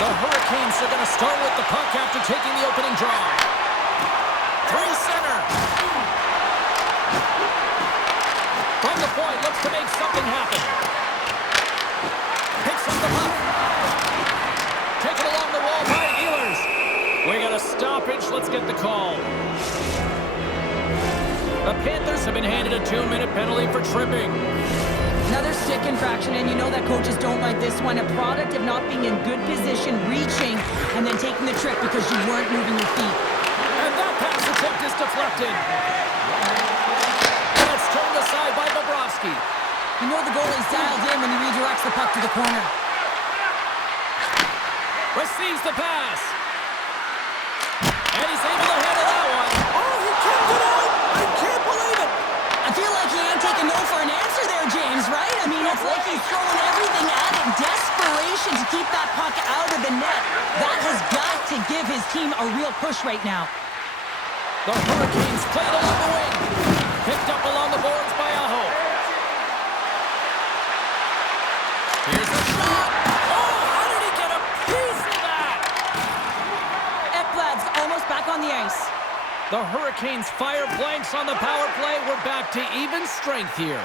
The Hurricanes are going to start with the puck after taking the opening draw. Through center. From the point, looks to make something happen. Picks up the puck. Taken along the wall by Ehlers. We got a stoppage. Let's get the call. The Panthers have been handed a 2-minute penalty for tripping. Another stick infraction, and you know that coaches don't like this one. A product of not being in good position, reaching, and then taking the trick because you weren't moving your feet. And that pass attempt is deflected. And it's turned aside by Bobrovsky. You know the goalie's dialed in when he redirects the puck to the corner. Receives the pass. And he's able to handle that one. Oh, he kicked it out! I can't believe it! I feel like he ain't taking no for an answer there, James, right? I mean, it's like he's throwing everything at it. Desperation to keep that puck out of the net. That has got to give his team a real push right now. The Hurricanes played along the wing. Picked up along the boards by Aho. Here's the shot. Oh, how did he get a piece of that? Ekblad's almost back on the ice. The Hurricanes fire blanks on the power play. We're back to even strength here.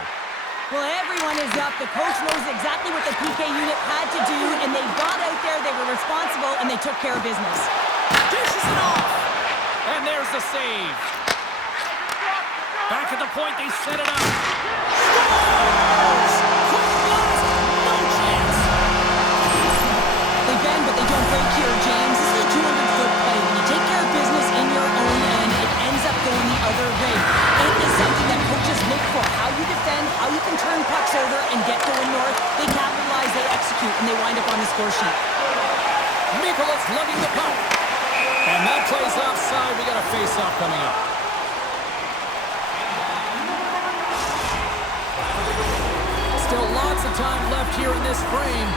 Well, everyone is up. The coach knows exactly what the PK unit had to do, and they got out there, they were responsible, and they took care of business. Dishes it off. And there's the save. Back at the point, they set it up. Scores! Quick blast! No chance! They bend, but they don't break here, James. This is a 200-foot play. When you take care of business in your own end, it ends up going the other way. It is something that coaches look for. How you defend, how you can turn pucks over and get going north. They capitalize, they execute, and they wind up on the score sheet. Nicholas lugging the puck. And that play's offside. We got a face-off coming up. Still lots of time left here in this frame.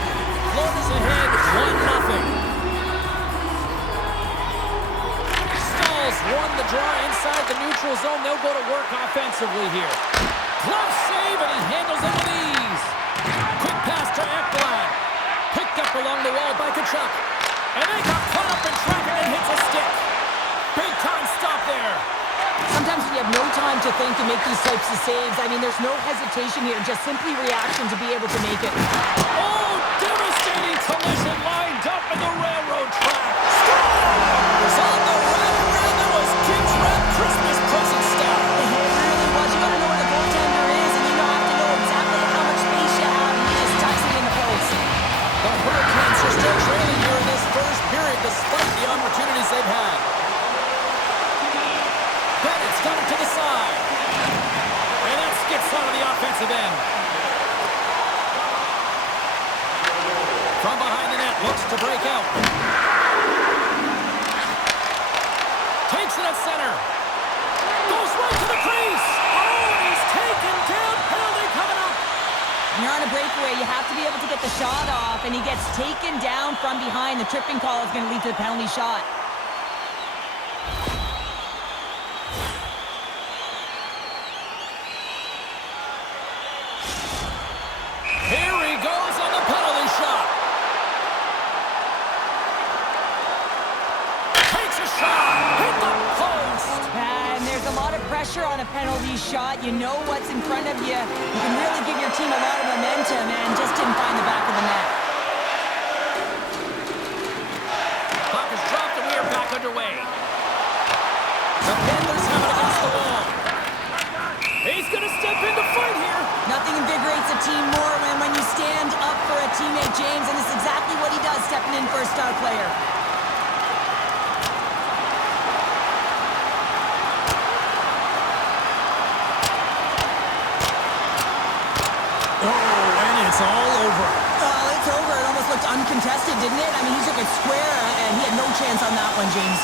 Florida's ahead 1-0. Stalls won the draw inside the neutral zone. They'll go to work offensively here. Glove save, and he handles it with ease. Quick pass to Ekblad. Picked up along the wall by Tkachuk. And they got caught up in traffic and hits a stick. Big time stop there. Sometimes when you have no time to think and make these types of saves, I mean, there's no hesitation here, just simply reaction to be able to make it. Oh, devastating collision lined up in the railroad track. Scores on the wraparound. That was King's Red Christmas present style. It really was. You gotta know where the goaltender is, and you have to know exactly how much space you have, and he just tucks it in the post. The Hurricanes are still trailing here in this first period, despite the opportunities they've had. Bennett's done it to the side. And that skips out of the offensive end. From behind the net, looks to break out. Takes it at center. Goes right to the crease. Oh, and he's taken down. Penalty coming up. When you're on a breakaway, you have to be able to get the shot off, and he gets taken down from behind. The tripping call is going to lead to the penalty shot. Here he goes on the penalty shot. Takes a shot. Hit the post. And there's a lot of pressure on a penalty shot. You know what's in front of you. You can really give your team a lot of momentum, and just didn't find the back of the net. Puck is dropped, and we are back underway. The Panthers have it against the wall. He's going to step in to fight here. Nothing invigorates a team more than when you stand up for a teammate, James, and this is exactly what he does, stepping in for a star player. Oh, and it's all over. Oh, it's over. It almost looked uncontested, didn't it? I mean, he took it square, and he had no chance on that one, James.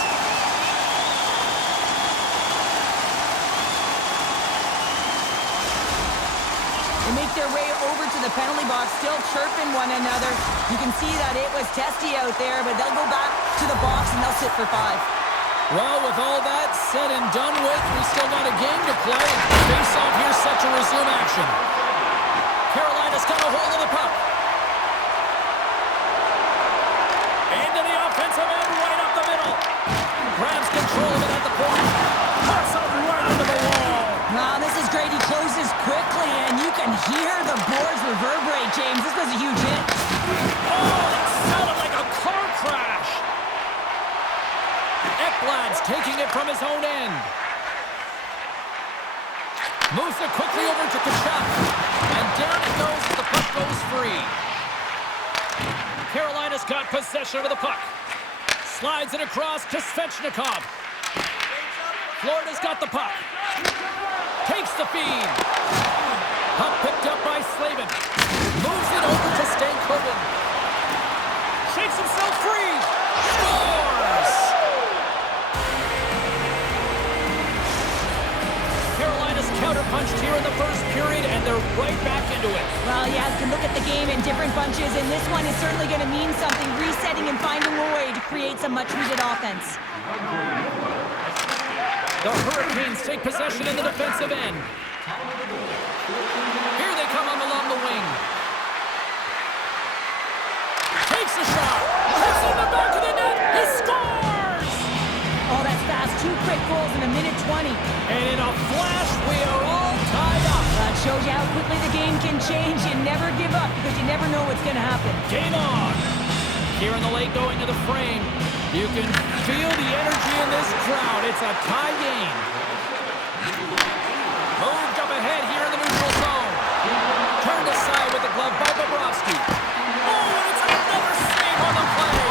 They make their way over to the penalty box, still chirping one another. You can see that it was testy out there, but they'll go back to the box, and they'll sit for 5. Well, with all that said and done with, we still got a game to play. Face-off here set to resume action. Carolina's got a hold of the puck. And was a huge hit. Oh, that sounded like a car crash. Ekblad's taking it from his own end. Moves it quickly over to Tkachuk. And down it goes as the puck goes free. Carolina's got possession of the puck. Slides it across to Svechnikov. Florida's got the puck. Takes the feed. Puck picked up by Slavin. Moves it over to Stankoven. Shakes himself free. Scores! Carolina's counterpunched here in the first period, and they're right back into it. Well, yeah, you can look at the game in different bunches, and this one is certainly going to mean something, resetting and finding a way to create some much-needed offense. The Hurricanes take possession in the defensive end. Here they come along the wing. Takes a shot. Hits in the back of the net. He scores! Oh, that's fast. 2 quick goals in a minute 20. And in a flash, we are all tied up. That shows you how quickly the game can change. You never give up because you never know what's going to happen. Game on. Here in the late going to the frame. You can feel the energy in this crowd. It's a tie game. Moved up ahead here in the neutral zone. Turned aside with the glove by Bobrovsky. Oh, and it's another save on the play.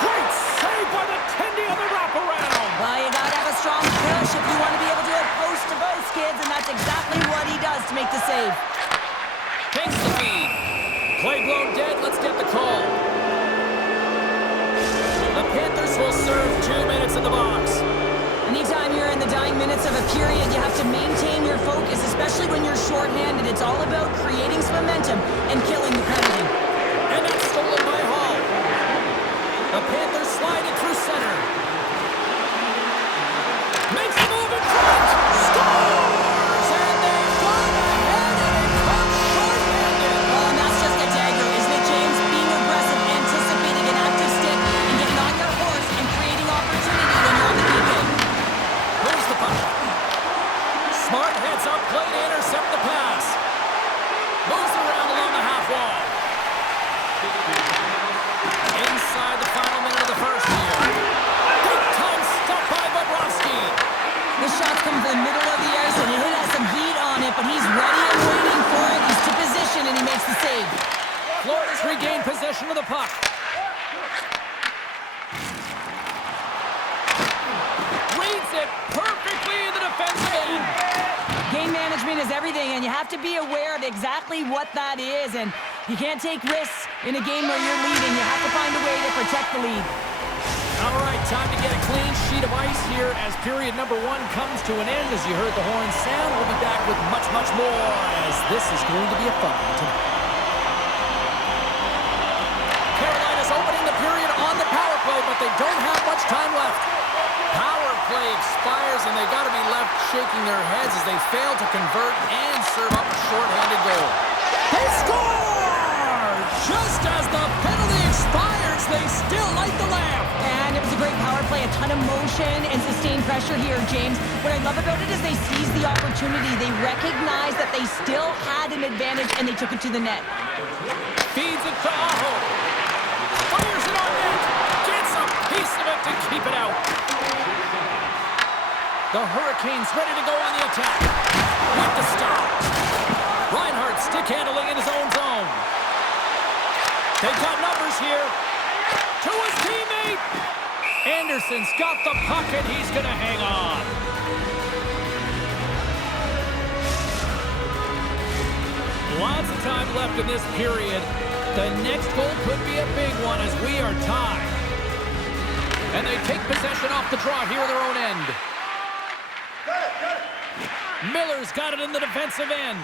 Great save by the Tendy on the wraparound. Well, you got to have a strong push if you want to be able to go post to both, kids, and that's exactly what he does to make the save. Takes the feed. Play blown dead. Let's get the call. The Panthers will serve 2 minutes in the box. Anytime you're in the dying minutes of a period, you have to maintain your focus, especially when you're shorthanded. It's all about creating some momentum and killing the penalty. And it's stolen by Hall. The Panthers slide it through center. Makes a move in front. Scores! And they've gone ahead and it comes shorthanded. Oh, and that's just a dagger, isn't it, James? Being aggressive, anticipating an active stick, and getting on your horse and creating opportunity when you're on the PK. Moves the puck. Smart heads up, play to intercept the pass. Moves around along the half wall. Inside the final minute of the first here. Big time stop by Bobrovsky. The shot's come from the middle of the ice, and it has some heat on it, but he's ready and waiting for it. He's to position, and he makes the save. Florida's regained possession of the puck. Reads it perfectly in the defensive end. Game management is everything, and you have to be aware of exactly what that is, and you can't take risks in a game where you're leading. You have to find a way to protect the lead. All right, time to get a clean sheet of ice here as period number 1 comes to an end. As you heard the horn sound, we'll be back with much, much more as this is going to be a fun one tonight. Carolina's opening the period on the power play, but they don't have much time left. Power play expires, and they've got to be left shaking their heads as they fail to convert and serve up a shorthanded goal. They score! Just as the penalty expires, they still light the lamp. And it was a great power play, a ton of motion and sustained pressure here, James. What I love about it is they seized the opportunity. They recognized that they still had an advantage, and they took it to the net. Feeds it to Aho. Fires it on net. Gets a piece of it to keep it out. The Hurricanes ready to go on the attack. With the stop. Reinhart stick handling in his own zone. They've got numbers here. To his teammate. Anderson's got the puck and he's going to hang on. Lots of time left in this period. The next goal could be a big one as we are tied. And they take possession off the draw here in their own end. Miller's got it in the defensive end.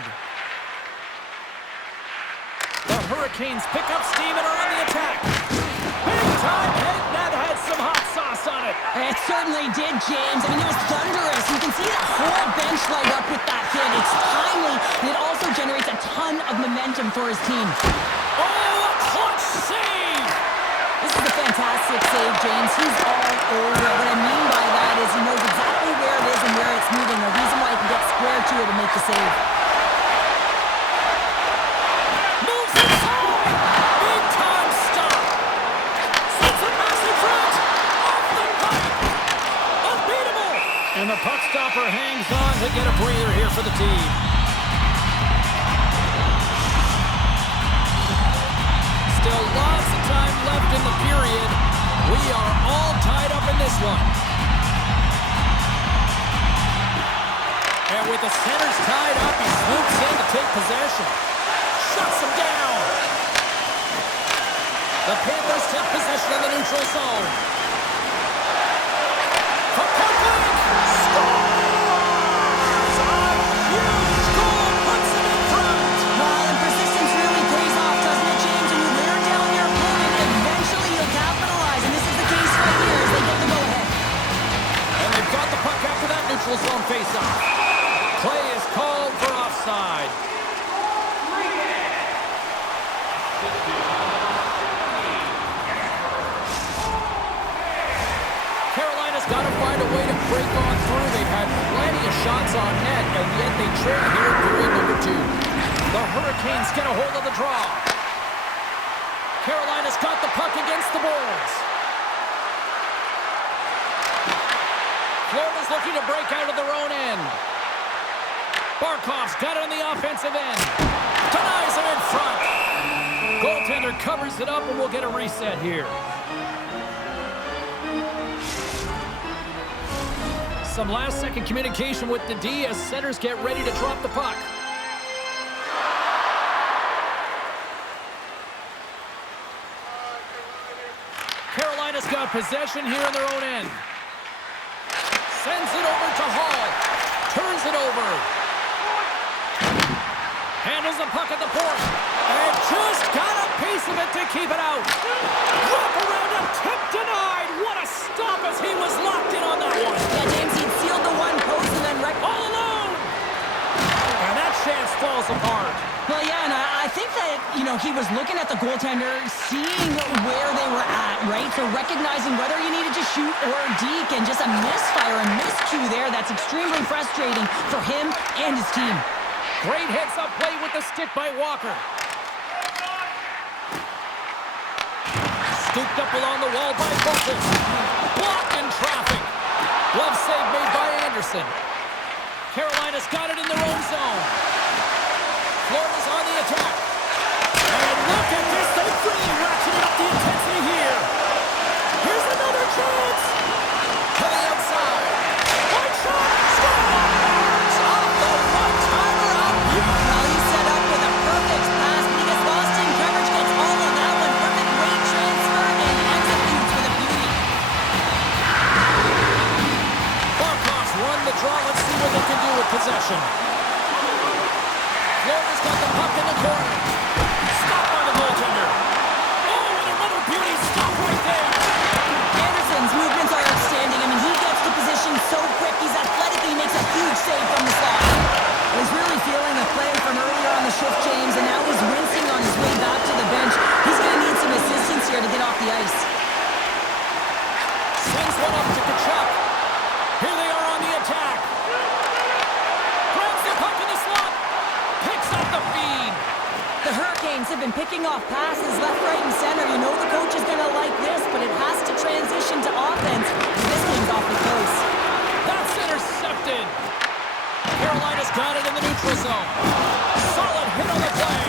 The Hurricanes pick up steam and are on the attack. Big time hit, that had some hot sauce on it. It certainly did, James. I mean, it was thunderous. You can see that whole bench light up with that hit. It's timely, and it also generates a ton of momentum for his team. Oh, a clutch save! This is a fantastic save, James. He's all over it. What I mean by that is he knows exactly where it is and where it's moving. A reason why he can get square to it and make the save. Moves inside! get a breather here for the team. Still lots of time left in the period. We are all tied up in this one. And with the centers tied up, he swoops in to take possession. Shuts him down. The Panthers take possession of the neutral zone. For Parkland, scores! A huge goal puts them in front. Well, and persistence really pays off, doesn't it, James? When you wear down your opponent, eventually you'll capitalize, and this is the case right here as they get the go-ahead. And they've got the puck after that neutral zone face-off. Play is called for offside. Carolina's got to find a way to break on through. They've had plenty of shots on net, and yet they trail here in period number 2. The Hurricanes get a hold of the draw. Carolina's got the puck against the boards. Florida's looking to break out of their own end. Barkov's got it on the offensive end. Denies him in front. Goaltender covers it up, and we'll get a reset here. Some last-second communication with the D as centers get ready to drop the puck. Carolina's got possession here in their own end. Sends it over to Hall. Turns it over. Handles the puck at the point. And just got a piece of it to keep it out. Wrap around him. Tip denied. What a stop as he was locked in on that one. Yeah, James, he'd sealed the one post and then all alone. And that chance falls apart. Well, yeah, and I think that, he was looking at the goaltender, seeing where they were at, right? So recognizing whether you needed to shoot or deke, and just a misfire, a miscue there. That's extremely frustrating for him and his team. Great heads-up play with the stick by Walker. Scooped up along the wall by Buckles. Blocked in traffic. Glove save made by Anderson. Carolina's got it in their own zone. Florida's on the attack. And look at this. They've really ratcheted up the intensity here. Here's another chance. To the outside. One shot. Scores! Off the one-timer out. Well, he set up with a perfect pass, but he gets lost in coverage, gets all on that one. Perfect weight transfer and executes with a beauty. Barkov's won the draw. Let's see what they can do with possession. Florida's got the puck in the corner. Stopped by the goaltender. Oh, and another beauty stop right there. Anderson's movements are outstanding. I mean, he gets to position so quick. He's athletic, and he makes a huge save from the slot. He's really feeling the play from earlier on the shift, James, and now he's wincing on his way back to the bench. He's going to need some assistance here to get off the ice. Sends one up to Tkachuk. Here they are on the attack. Grabs the puck in the slot. Picks up the feed. The Hurricanes have been picking off passes left, right, and center. You know the coach is going to like this, but it has to transition to offense. This game's awfully close. That's intercepted. Carolina's got it in the neutral zone. Solid hit on the play.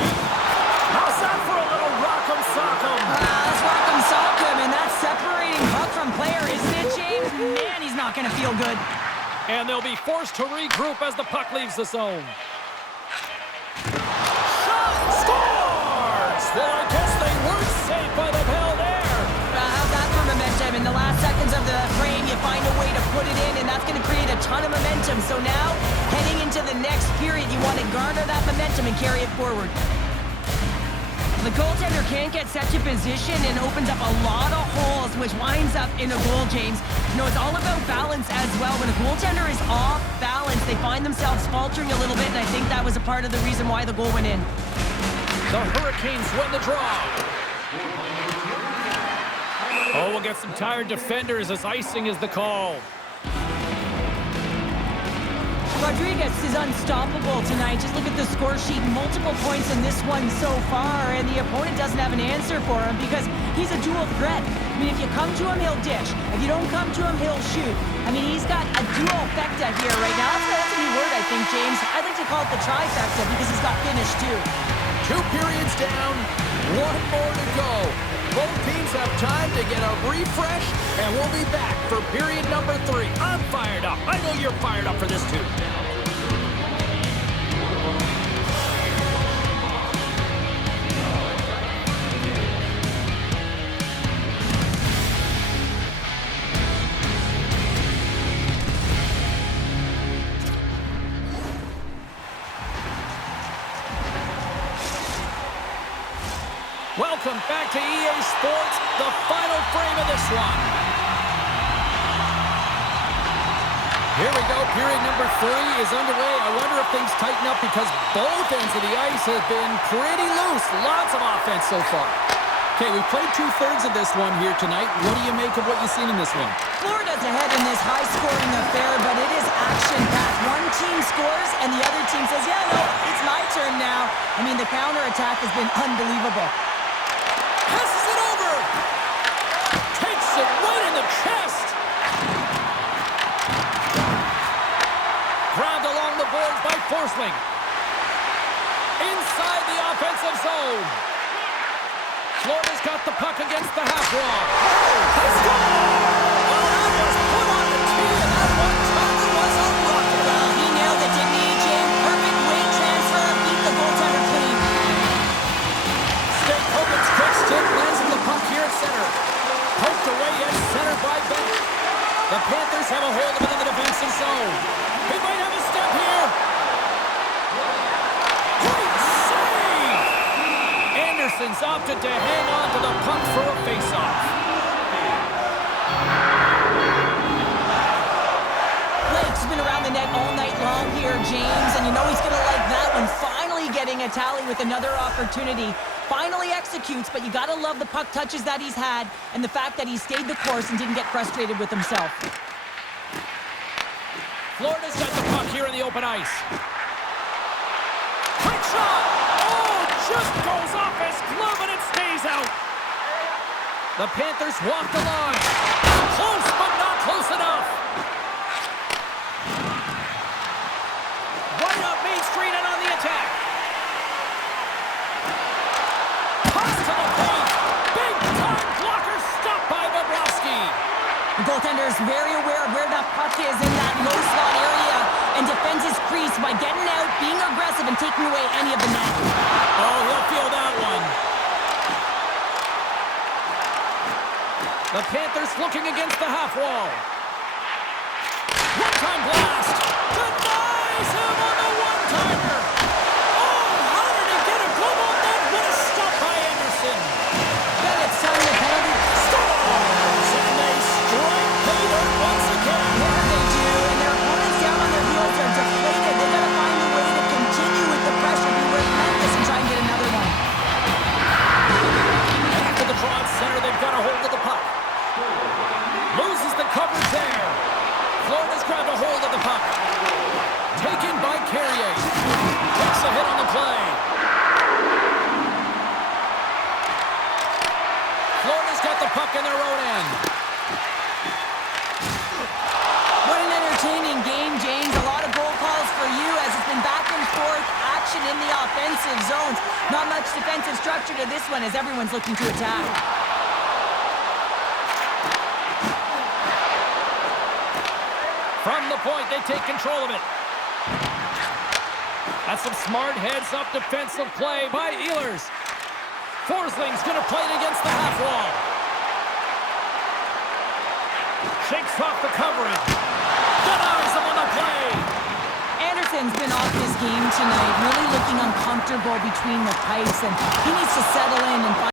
How's that for a little rock'em sock'em? That's rock'em sock'em, and that's separating puck from player, isn't it, James? Man, he's not going to feel good. And they'll be forced to regroup as the puck leaves the zone. Shot! Scores! Well, I guess they weren't safe by the bell there. How's that for momentum? In the last seconds of the frame, you find a way to put it in, and that's going to create a ton of momentum. So now, heading into the next period, you want to garner that momentum and carry it forward. The goaltender can't get set to position and opens up a lot of holes, which winds up in a goal, James. It's all about balance as well. When a goaltender is off balance, they find themselves faltering a little bit, and I think that was a part of the reason why the goal went in. The Hurricanes win the draw. Oh, we'll get some tired defenders as icing is the call. Rodriguez is unstoppable tonight. Just look at the score sheet. Multiple points in this one so far, and the opponent doesn't have an answer for him because he's a dual threat. I mean, if you come to him, he'll dish. If you don't come to him, he'll shoot. I mean, he's got a dual-fecta here right now. That's a new word, I think, James. I'd like to call it the trifecta because he's got finish, too. 2 periods down, 1 more to go. Both teams have time to get a refresh, and we'll be back for period number 3. I'm fired up. I know you're fired up for this, too. Welcome back to EA Sports, the final frame of this one. Here we go, period number 3 is underway. I wonder if things tighten up because both ends of the ice have been pretty loose. Lots of offense so far. Okay, we played 2/3 of this one here tonight. What do you make of what you've seen in this one? Florida's ahead in this high-scoring affair, but it is action-packed. One team scores, and the other team says, yeah, no, it's my turn now. I mean, the counterattack has been unbelievable. Passes it over. Takes it right in the chest. Grabbed along the boards by Forsling. Inside the offensive zone. Florida's got the puck against the half wall. He scored! Oh, that was put on the tee, and that one-timer was a rocket. Well, he nailed it, didn't he, James? Perfect weight transfer, beat the goaltender clean. Stick, Hogan's quick stick lands in the puck here at center. Poked away at center by Bennett. The Panthers have a hold of it in the defensive zone. He might have a step here. Great save! Anderson's opted to hang on to the puck for a face-off. Blake's been around the net all night long here, James, and you know he's going to like that one. Finally getting a tally with another opportunity. Finally executes, but you got to love the puck touches that he's had and the fact that he stayed the course and didn't get frustrated with himself. Florida's got the puck here in the open ice. Quick shot! Oh, just goes off his glove and it stays out. The Panthers walk the line. Close, but not close enough. Right up Main Street and on the attack. Pass to the paint. Big time blocker stopped by Bobrovsky. The goaltender is very aware of where that puck is in that low slot area and defends his crease by getting out, being aggressive, and taking away any of the net. Oh, he'll feel that one. The Panthers looking against the half wall. One-time blast. Denies him on the one-timer. Oh, how did he get a glove on that? What a stop by Anderson. Bennett's on the penalty. Scores! And they strike pay dirt once again. Yeah, they do, and their opponents down on their heels are deflated. They got to find a way to continue with the pressure, be relentless, and try and get another one. After the draw at center, they've got a hold of the puck. Loses the coverage there. Florida's grabbed a hold of the puck. Taken by Carrier. Takes a hit on the play. Florida's got the puck in their own end. What an entertaining game, James. A lot of goal calls for you as it's been back and forth action in the offensive zones. Not much defensive structure to this one as everyone's looking to attack. From the point, they take control of it. That's some smart heads-up defensive play by Ehlers. Forsling's going to play it against the half wall. Shakes off the coverage. Denies him on the play. Anderson's been off his game tonight, really looking uncomfortable between the pipes, and he needs to settle in and find